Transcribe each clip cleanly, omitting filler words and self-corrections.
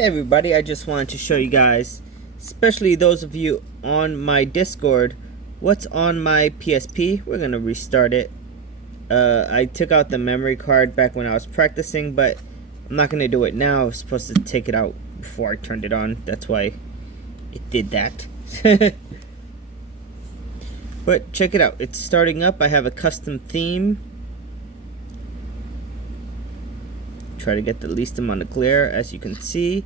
Hey everybody, I just wanted to show you guys, especially those of you on my Discord, what's on my PSP. We're gonna restart it. I took out the memory card back when I was practicing, but I'm not gonna do it now. I was supposed to take it out before I turned it on. That's why it did that. But check it out. It's starting up. I have a custom theme. Try to get the least amount of glare, as you can see.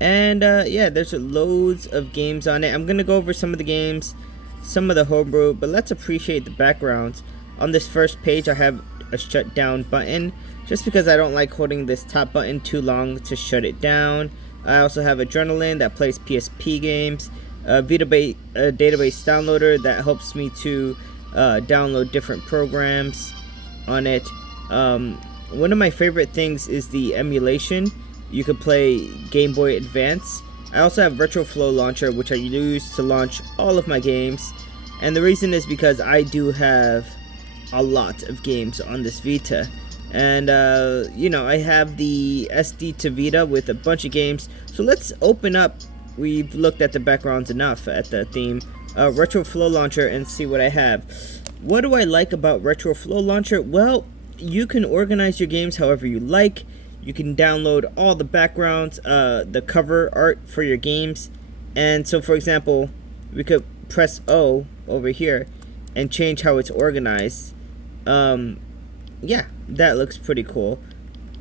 And yeah, there's loads of games on it. I'm gonna go over some of the games, some of the homebrew, but let's appreciate the backgrounds. On this first page I have a shutdown button, just because I don't like holding this top button too long to shut it down. I also have Adrenaline that plays PSP games, a database downloader that helps me to download different programs on it. One of my favorite things is the emulation. You could play Game Boy Advance. I also have Retro Flow Launcher, which I use to launch all of my games. And the reason is because I do have a lot of games on this Vita. And, you know, I have the SD to Vita with a bunch of games. So let's open up. We've looked at the backgrounds enough at the theme. Retro Flow Launcher and see what I have. What do I like about Retro Flow Launcher? Well, you can organize your games however you like. You can download all the backgrounds, the cover art for your games. And so, for example, we could press O over here and change how it's organized. Yeah, that looks pretty cool.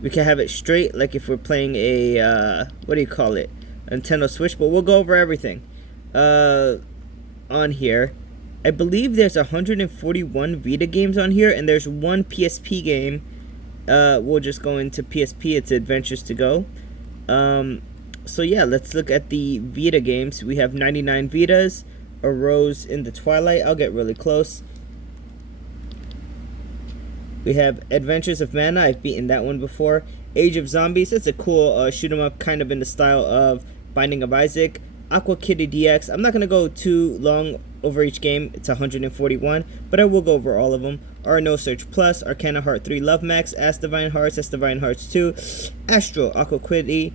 We can have it straight, like if we're playing a, what do you call it? A Nintendo Switch, but we'll go over everything on here. I believe there's 141 Vita games on here, and there's one PSP game. We'll just go into PSP. It's Adventures to Go. So yeah, let's look at the Vita games. We have 99 Vitas, A Rose in the Twilight. I'll get really close. We have Adventures of Mana. I've beaten that one before. Age of Zombies. It's a cool shoot 'em up, kind of in the style of Binding of Isaac. Aqua Kitty DX. I'm not going to go too long over each game. It's 141, but I will go over all of them. No Search Plus, Arcana Heart 3 Love Max, Ask Divine Hearts, Ask Divine Hearts 2, Astro, Aqua Kitty,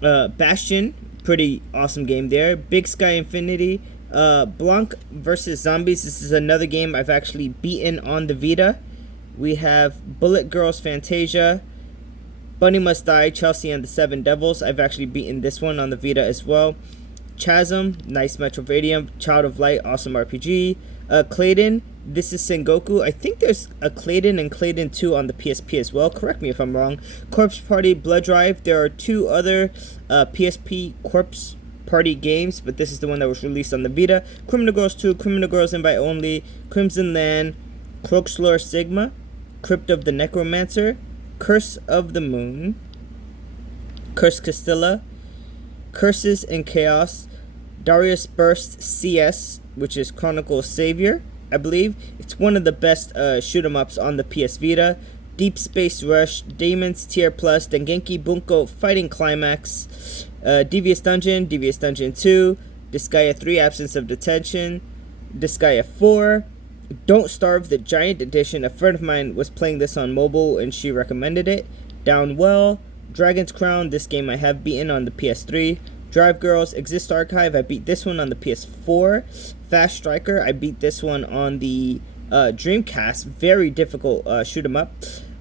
Bastion, pretty awesome game there. Big Sky Infinity, Blanc versus Zombies. This is another game I've actually beaten on the Vita. We have Bullet Girls Fantasia, Bunny Must Die, Chelsea and the Seven Devils. I've actually beaten this one on the Vita as well. Chasm, nice Metroidvania. Child of Light, awesome RPG. Clayton, this is Sengoku. I think there's a Clayton and Clayton 2 on the PSP as well. Correct me if I'm wrong. Corpse Party, Blood Drive. There are two other PSP Corpse Party games, but this is the one that was released on the Vita. Criminal Girls 2, Criminal Girls Invite Only, Crimson Land, Croakslore Sigma, Crypt of the Necromancer, Curse of the Moon, Curse Castilla, Curses and Chaos, Darius Burst CS, which is Chronicle Savior, I believe. It's one of the best shoot 'em ups on the PS Vita. Deep Space Rush, Daemons Tier Plus, Dengenki Bunko Fighting Climax, Devious Dungeon 2, Disgaea 3 Absence of Detention, Disgaea 4, Don't Starve the Giant Edition. A friend of mine was playing this on mobile and she recommended it. Down Well, Dragon's Crown, this game I have beaten on the PS3. Drive Girls, Exist Archive, I beat this one on the PS4. Fast Striker, I beat this one on the Dreamcast. Very difficult shoot 'em up.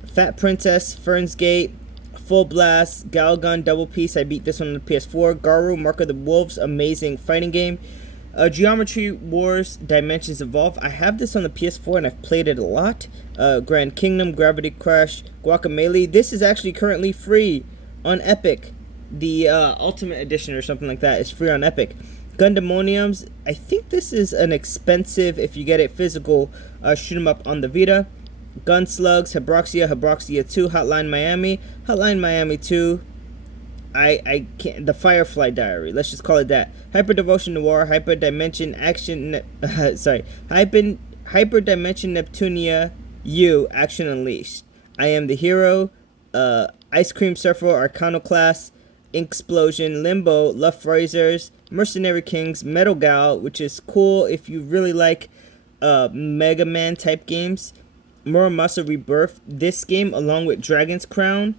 Fat Princess, Ferns Gate, Full Blast, Galgun Double Piece, I beat this one on the PS4. Garu, Mark of the Wolves, amazing fighting game. Geometry Wars, Dimensions Evolve, I have this on the PS4 and I've played it a lot. Grand Kingdom, Gravity Crash, Guacamelee. This is actually currently free on Epic. The Ultimate Edition or something like that is free on Epic. Gundamoniums, I think this is an expensive, if you get it physical, shoot 'em up on the Vita. Gunslugs, Hebroxia 2, Hotline Miami 2. I can't, the Firefly Diary, let's just call it that. Hyper Devotion Noir, Hyper Dimension Action, Hyper Dimension Neptunia U, Action Unleashed. I Am the Hero, Ice Cream Surfer, Arcanoclast, Inksplosion, Limbo, Love Phrasers, Mercenary Kings, Metal Gal, which is cool if you really like Mega Man type games. Muramasa Rebirth, this game along with Dragon's Crown,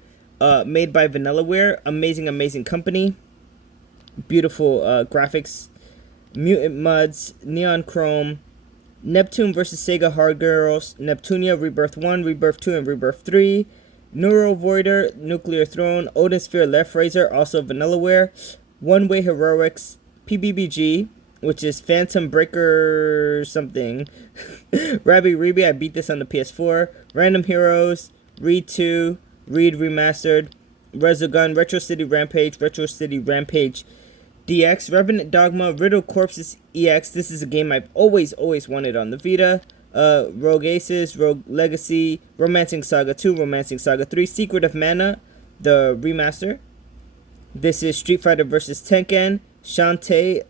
made by Vanillaware, amazing company. beautiful graphics. Mutant Muds, Neon Chrome, Neptune vs. Sega Hard Girls, Neptunia Rebirth 1, Rebirth 2, and Rebirth 3, Neuro Voider, Nuclear Throne, Odin Sphere Left Razor, also Vanillaware, One Way Heroics, PBBG, which is Phantom Breaker something, Rabby Reeby, I beat this on the PS4, Random Heroes, Reed 2, Reed Remastered, Resogun, Retro City Rampage, DX, Revenant Dogma, Riddle Corpses EX. This is a game I've always wanted on the Vita. Rogue Aces, Rogue Legacy, Romancing Saga 2, Romancing Saga 3, Secret of Mana, the remaster. This is Street Fighter vs. Tekken, Shantae,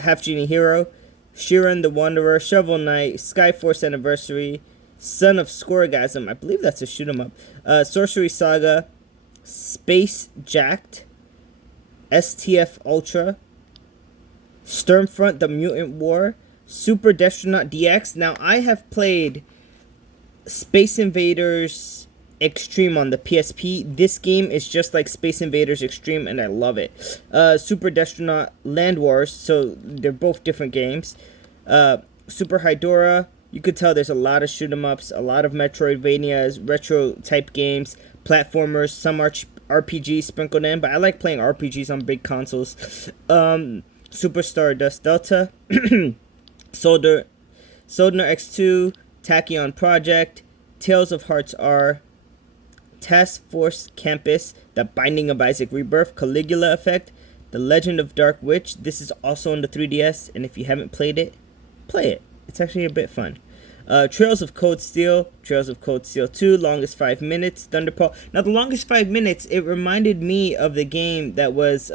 Half Genie Hero, Shiren the Wanderer, Shovel Knight, Skyforce Anniversary, Son of Scoregasm, I believe that's a shoot 'em up, Sorcery Saga, Space Jacked, STF Ultra, Stormfront the Mutant War, Super Destronaut DX. Now, I have played Space Invaders Extreme on the PSP. This game is just like Space Invaders Extreme, and I love it. Super Destronaut Land Wars, so they're both different games. Super Hydora, you could tell there's a lot of shoot 'em ups, a lot of Metroidvanias, retro type games, platformers, some RPGs sprinkled in, but I like playing RPGs on big consoles. Superstar Dust Delta, Soldier X2, Tachyon Project, Tales of Hearts R, Task Force Campus, The Binding of Isaac Rebirth, Caligula Effect, The Legend of Dark Witch. This is also on the 3DS, and if you haven't played it, play it. It's actually a bit fun. Trails of Cold Steel 2, Longest 5 Minutes, Thunderpaw. Now, the Longest 5 Minutes, it reminded me of the game that was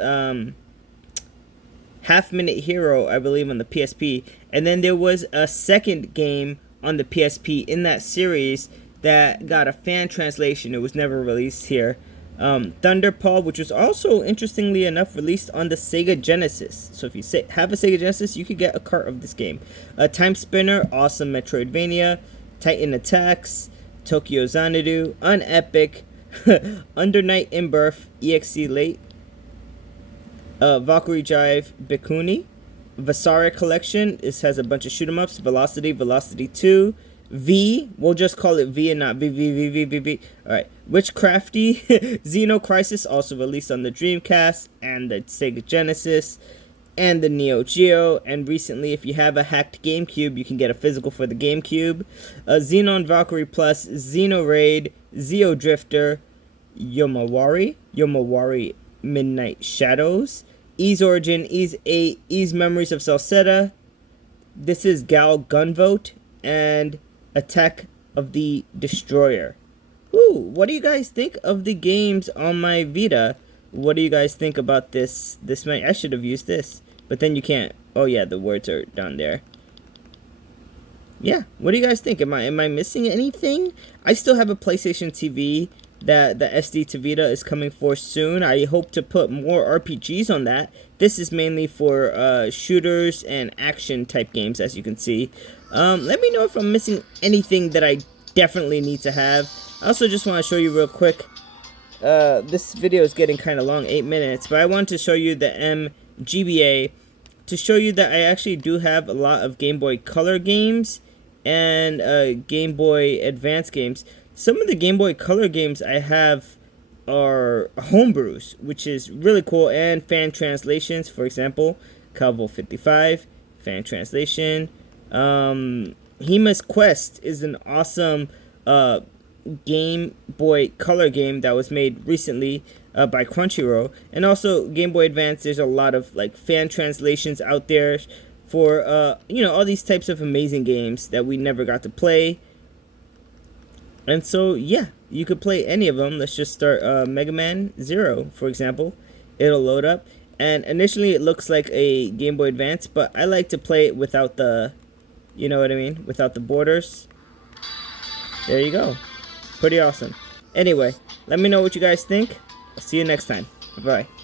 Half Minute Hero, I believe, on the PSP. And then there was a second game on the PSP in that series that got a fan translation. It was never released here. Thunderpaw, which was also, interestingly enough, released on the Sega Genesis. So if you have a Sega Genesis, you could get a cart of this game. Time Spinner, awesome Metroidvania. Titan Attacks, Tokyo Xanadu, Unepic, Under Night in Birth, EXE Late, Valkyrie Jive, Bikuni, Vasara Collection. This has a bunch of shoot 'em ups. Velocity 2. V, we'll just call it V and not V. Alright, Witchcrafty, Xeno Crisis, also released on the Dreamcast and the Sega Genesis and the Neo Geo. And recently, if you have a hacked GameCube, you can get a physical for the GameCube. Xenon Valkyrie Plus, Xenoraid, Zeo Drifter, Yomawari Midnight Shadows, Ease Origin, Ease 8, Ease Memories of Salsetta. This is Gal Gunvote, and Attack of the Destroyer. Ooh, what do you guys think of the games on my Vita? What do you guys think about this? I should have used this, but then you can't. Oh yeah, the words are down there. Yeah, what do you guys think? Am I missing anything? I still have a PlayStation TV that the SD to Vita is coming for soon. I hope to put more RPGs on that. This is mainly for shooters and action type games, as you can see. Let me know if I'm missing anything that I definitely need to have. I also just want to show you real quick. This video is getting kind of long, 8 minutes, but I want to show you the MGBA to show you that I actually do have a lot of Game Boy Color games and Game Boy Advance games. Some of the Game Boy Color games I have are homebrews, which is really cool, and fan translations. For example, Calvo 55 fan translation. Hima's Quest is an awesome Game Boy Color game that was made recently by Crunchyroll. And also Game Boy Advance, there's a lot of like fan translations out there for all these types of amazing games that we never got to play. And so yeah, you could play any of them. Let's just start Mega Man 0, for example. It'll load up, and initially it looks like a Game Boy Advance, but I like to play it without the, you know what I mean, without the borders. There you go. Pretty awesome. Anyway, let me know what you guys think. I'll see you next time. Bye-bye.